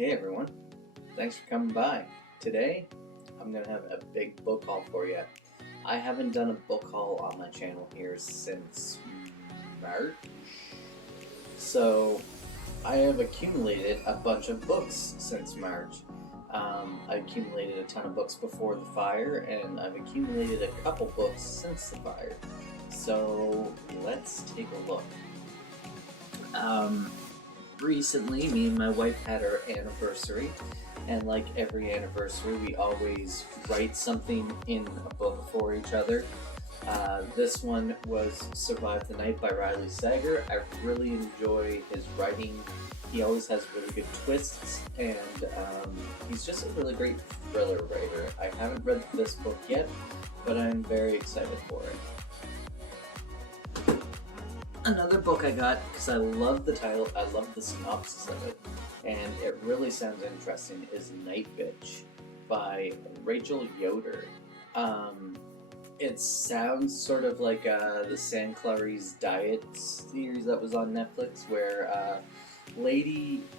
Hey everyone, thanks for coming by. Today, I'm going to have a big book haul for you. I haven't done a book haul on my channel here since March, so I have accumulated a bunch of books since March. I accumulated a ton of books before the fire, and I've accumulated a couple books since the fire. So let's take a look. Recently, me and my wife had our anniversary, and like every anniversary, we always write something in a book for each other. This one was Survive the Night by Riley Sager. I really enjoy his writing. He always has really good twists, and he's just a really great thriller writer. I haven't read this book yet, but I'm very excited for it. Another book I got, because I love the title, I love the synopsis of it, and it really sounds interesting, is Night Bitch by Rachel Yoder. It sounds sort of like the San Clarice Diet series that was on Netflix, where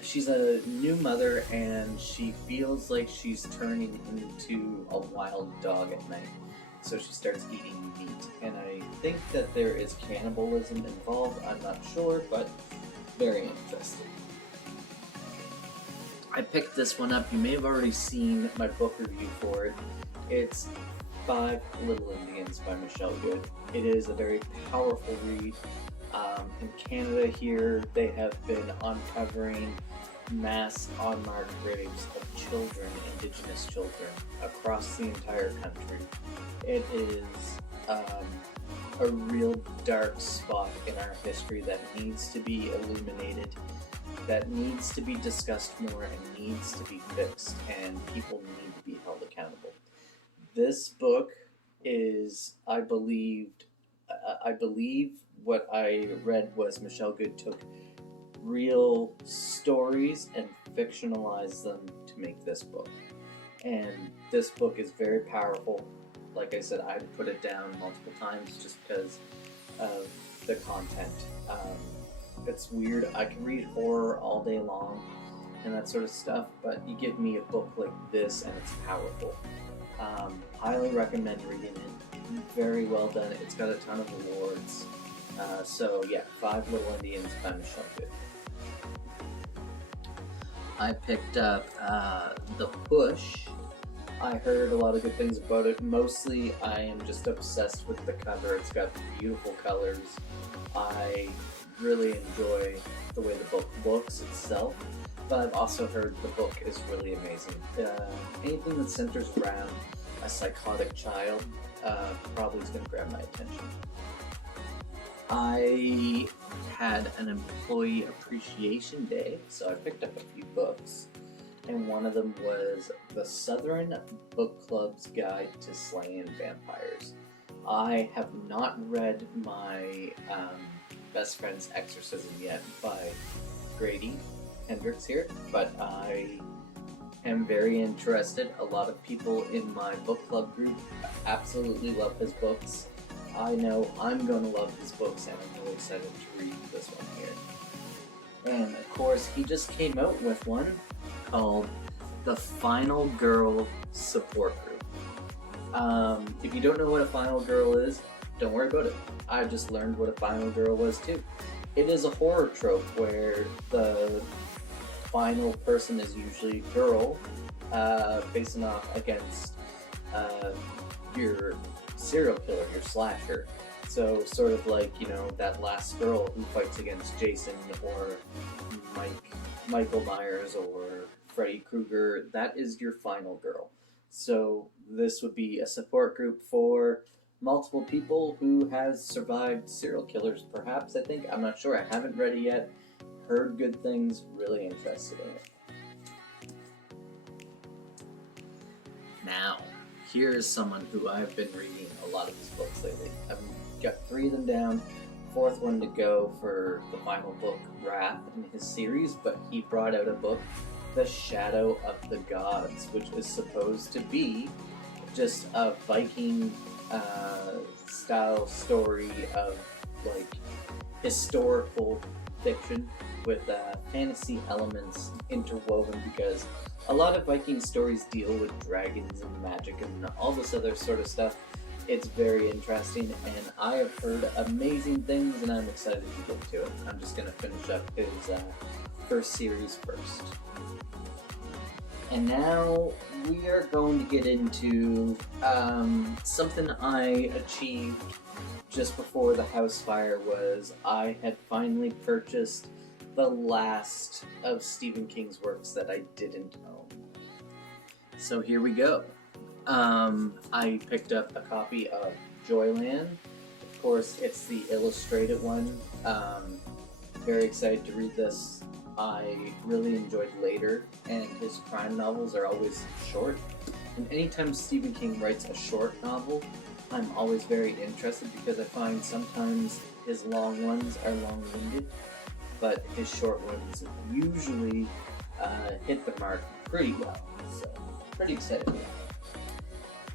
she's a new mother and she feels like she's turning into a wild dog at night. So she starts eating meat, and I think that there is cannibalism involved. I'm not sure, but very interesting. I picked this one up. You may have already seen my book review for it. It's 5 Little Indians by Michelle Good. It is a very powerful read. In Canada here, they have been uncovering mass unmarked graves of children, Indigenous children, across the entire country. It is a real dark spot in our history that needs to be illuminated, that needs to be discussed more, and needs to be fixed, and people need to be held accountable. This book is, I believe what I read was Michelle Good took real stories and fictionalized them to make this book. And this book is very powerful. Like I said, I'd put it down multiple times just because of the content. It's weird. I can read horror all day long and that sort of stuff, but you give me a book like this and it's powerful. Highly recommend reading it. Very well done. It's got a ton of awards. So yeah, 5 Little Indians by Michelle Good. I picked up The Push. I heard a lot of good things about it. Mostly, I am just obsessed with the cover. It's got beautiful colors. I really enjoy the way the book looks itself, but I've also heard the book is really amazing. Anything that centers around a psychotic child probably is going to grab my attention. I had an employee appreciation day, so I picked up a few books, and one of them was The Southern Book Club's Guide to Slaying Vampires. I have not read my Best Friend's Exorcism yet by Grady Hendrix here, but I am very interested. A lot of people in my book club group absolutely love his books. I know I'm going to love his books, and I'm really excited to read this one here. And of course, he just came out with one called The Final Girl Support Group. If you don't know what a final girl is, don't worry about it. I just learned what a final girl was too. It is a horror trope where the final person is usually a girl, facing off against your serial killer, your slasher. So sort of like, that last girl who fights against Jason or Michael Myers or Freddy Krueger, that is your final girl. So this would be a support group for multiple people who has survived serial killers, perhaps, I think. I'm not sure. I haven't read it yet. Heard good things. Really interested in it. Now, here is someone who I've been reading a lot of his books lately. I've got 3 of them down. 4th one to go for the final book, Wrath, in his series, but he brought out a book, The Shadow of the Gods, which is supposed to be just a Viking style story of like historical fiction with fantasy elements interwoven, because a lot of Viking stories deal with dragons and magic and all this other sort of stuff. It's very interesting, and I have heard amazing things, and I'm excited to get to it. I'm just going to finish up his first series first. And now we are going to get into something I achieved just before the house fire. Was I had finally purchased the last of Stephen King's works that I didn't own. So here we go. I picked up a copy of Joyland. Of course, it's the illustrated one. Very excited to read this. I really enjoyed Later, and his crime novels are always short. And anytime Stephen King writes a short novel, I'm always very interested, because I find sometimes his long ones are long-winded, but his short ones usually hit the mark pretty well. So, pretty excited for that.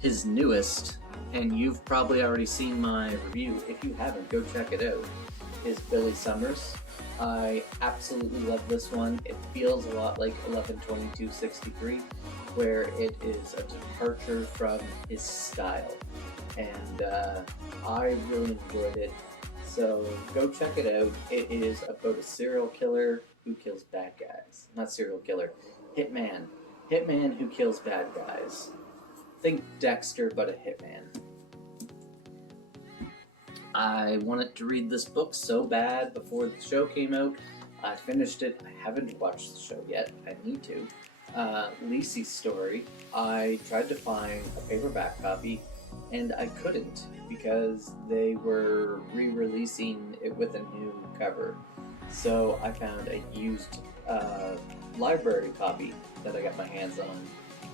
His newest, and you've probably already seen my review, if you haven't, go check it out, is Billy Summers. I absolutely love this one. It feels a lot like 11/22/63, where it is a departure from his style, and I really enjoyed it. So go check it out. It is about a serial killer who kills bad guys. Not serial killer, hitman. Hitman who kills bad guys. Think Dexter, but a hitman. I wanted to read this book so bad before the show came out. I finished it. I haven't watched the show yet. I need to. Lacey's Story. I tried to find a paperback copy, and I couldn't, because they were re-releasing it with a new cover. So I found a used library copy that I got my hands on,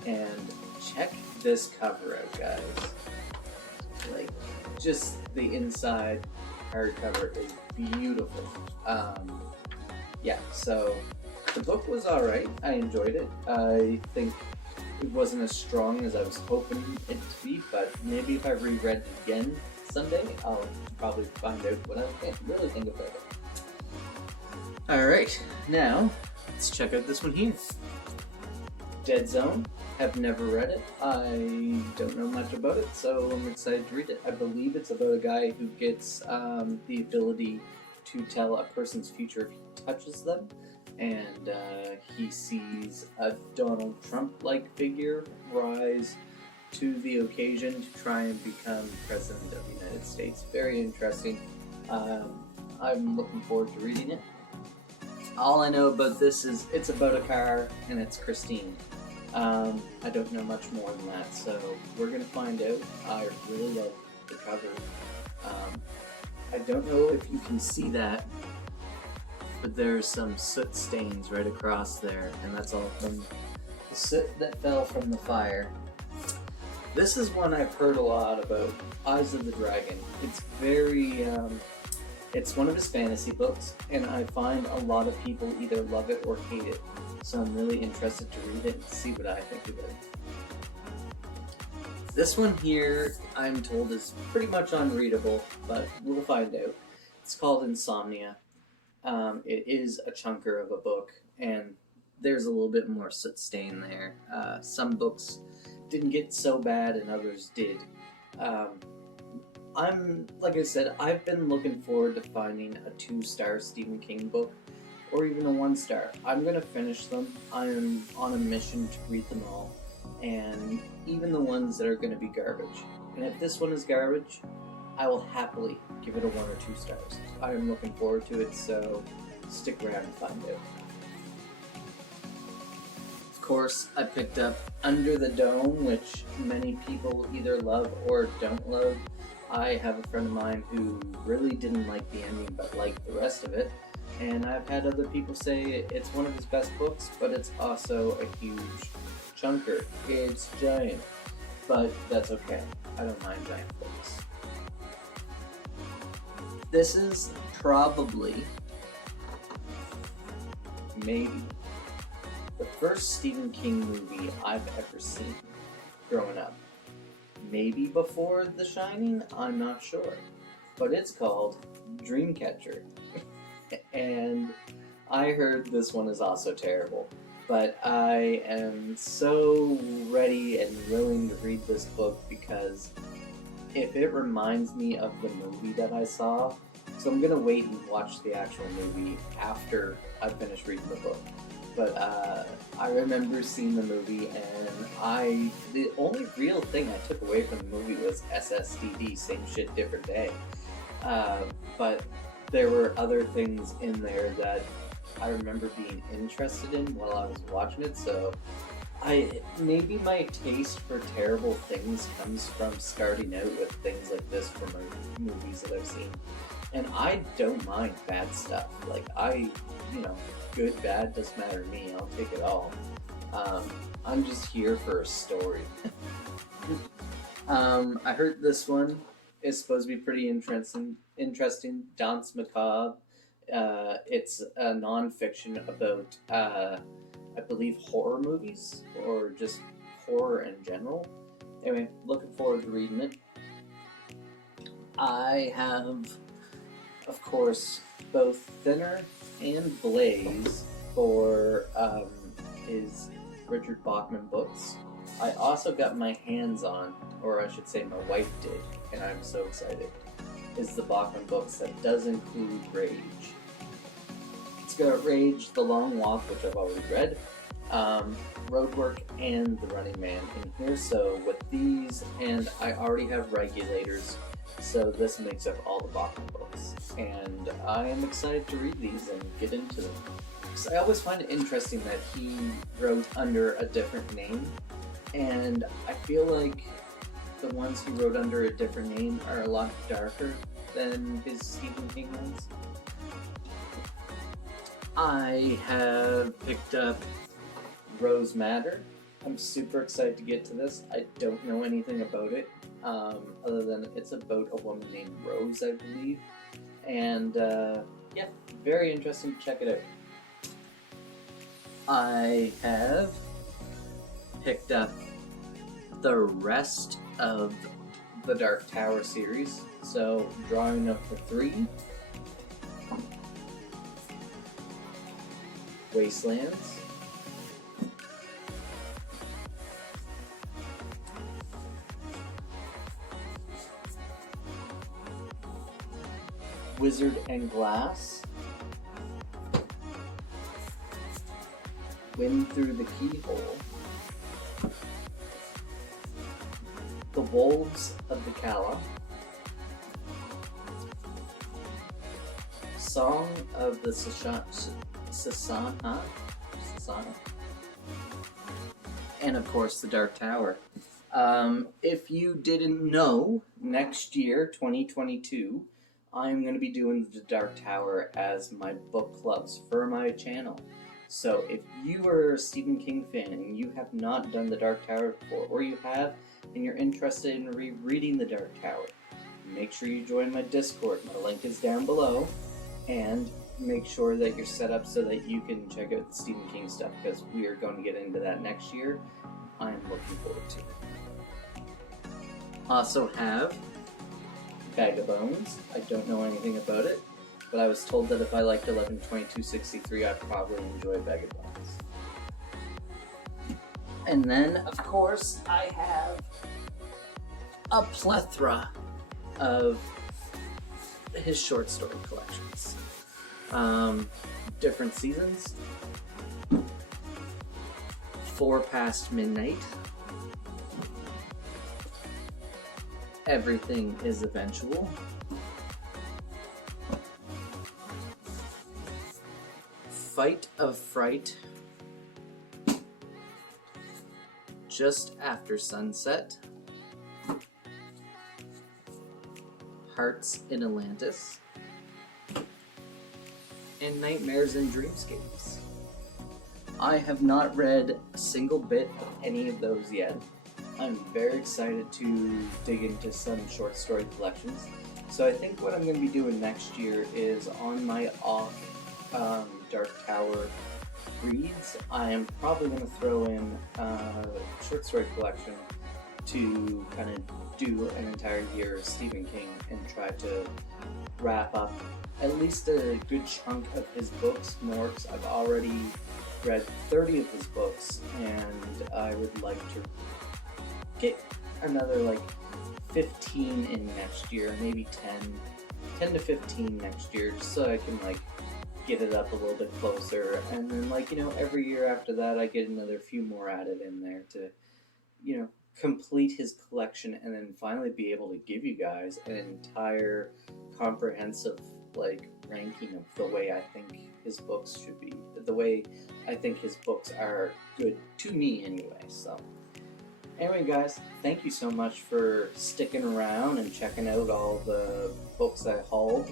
and check this cover out, guys. Like, just the inside hardcover is beautiful. Yeah, so the book was alright. I enjoyed it. I think it wasn't as strong as I was hoping it to be, but maybe if I reread it again someday, I'll probably find out what I really think about it. Alright, now let's check out this one here. Dead Zone. Have never read it. I don't know much about it, so I'm excited to read it. I believe it's about a guy who gets the ability to tell a person's future if he touches them, and he sees a Donald Trump-like figure rise to the occasion to try and become President of the United States. Very interesting. I'm looking forward to reading it. All I know about this is it's about a car, and it's Christine. I don't know much more than that, so we're going to find out. I really love the cover. I don't know if you can see that, but there's some soot stains right across there, and that's all from the soot that fell from the fire. This is one I've heard a lot about, Eyes of the Dragon. It's very, it's one of his fantasy books, and I find a lot of people either love it or hate it. So I'm really interested to read it and see what I think of it. This one here, I'm told, is pretty much unreadable, but we'll find out. It's called Insomnia. It is a chunker of a book, and there's a little bit more soot stain there. Some books didn't get so bad, and others did. Like I said, I've been looking forward to finding a 2-star Stephen King book, or even a 1-star. I'm going to finish them. I'm on a mission to read them all, and even the ones that are going to be garbage. And if this one is garbage, I will happily give it a 1 or 2 stars. I am looking forward to it, so stick around and find out. Of course, I picked up Under the Dome, which many people either love or don't love. I have a friend of mine who really didn't like the ending, but liked the rest of it. And I've had other people say it's one of his best books, but it's also a huge chunker. It's giant, but that's okay. I don't mind giant books. This is probably, maybe, the first Stephen King movie I've ever seen growing up. Maybe before The Shining, I'm not sure. But it's called Dreamcatcher. And I heard this one is also terrible, but I am so ready and willing to read this book because if it reminds me of the movie that I saw, so I'm gonna wait and watch the actual movie after I finish reading the book. But I remember seeing the movie, and the only real thing I took away from the movie was SSDD, same shit, different day. But there were other things in there that I remember being interested in while I was watching it, so maybe my taste for terrible things comes from starting out with things like this from movies that I've seen. And I don't mind bad stuff. Like, good, bad, doesn't matter to me. I'll take it all. I'm just here for a story. I heard this one is supposed to be pretty interesting. Danse Macabre. It's a non-fiction about, I believe, horror movies, or just horror in general. Anyway, looking forward to reading it. I have, of course, both Thinner and Blaze for his Richard Bachman books. I also got my hands on, or I should say my wife did, and I'm so excited, is the Bachman books that does include Rage. It's got Rage, The Long Walk, which I've already read, Roadwork, and The Running Man in here. So with these, and I already have Regulators, so this makes up all the Bachman books. And I am excited to read these and get into them. So I always find it interesting that he wrote under a different name, and I feel like the ones he wrote under a different name are a lot darker than his Stephen King ones. I have picked up Rose Madder. I'm super excited to get to this. I don't know anything about it, other than it's about a woman named Rose, I believe. And yeah, very interesting to check it out. I have picked up the rest of the Dark Tower series. So, drawing up the 3. Wastelands. Wizard and Glass. Wind Through the Keyhole. The Wolves of the Kala. Song of the Sasana. And of course, the Dark Tower. If you didn't know, next year, 2022, I'm going to be doing the Dark Tower as my book clubs for my channel. So if you are a Stephen King fan and you have not done the Dark Tower before, or you have and you're interested in rereading the Dark Tower, make sure you join my Discord. My link is down below. And make sure that you're set up so that you can check out the Stephen King stuff, because we are going to get into that next year. I'm looking forward to it. Also have Bag of Bones. I don't know anything about it, but I was told that if I liked 11/22/63, I'd probably enjoy Bag of Bones. And then, of course, I have a plethora of his short story collections. Different Seasons, 4 Past Midnight, Everything is Eventual, Fight of Fright, Just After Sunset, Hearts in Atlantis, and Nightmares and Dreamscapes. I have not read a single bit of any of those yet. I'm very excited to dig into some short story collections. So I think what I'm going to be doing next year is on my off Dark Tower reads, I am probably going to throw in a short story collection to kind of do an entire year of Stephen King and try to wrap up at least a good chunk of his books more, because I've already read 30 of his books, and I would like to get another like 15 in next year, maybe 10 to 15 next year, just so I can like get it up a little bit closer, and then like, you know, every year after that I get another few more added in there to, you know, complete his collection, and then finally be able to give you guys an entire comprehensive like ranking of the way I think his books should be, the way I think his books are good to me anyway. So anyway, guys, thank you so much for sticking around and checking out all the books I hauled.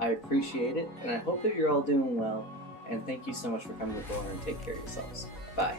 I appreciate it, and I hope that you're all doing well, and thank you so much for coming aboard, and take care of yourselves. Bye.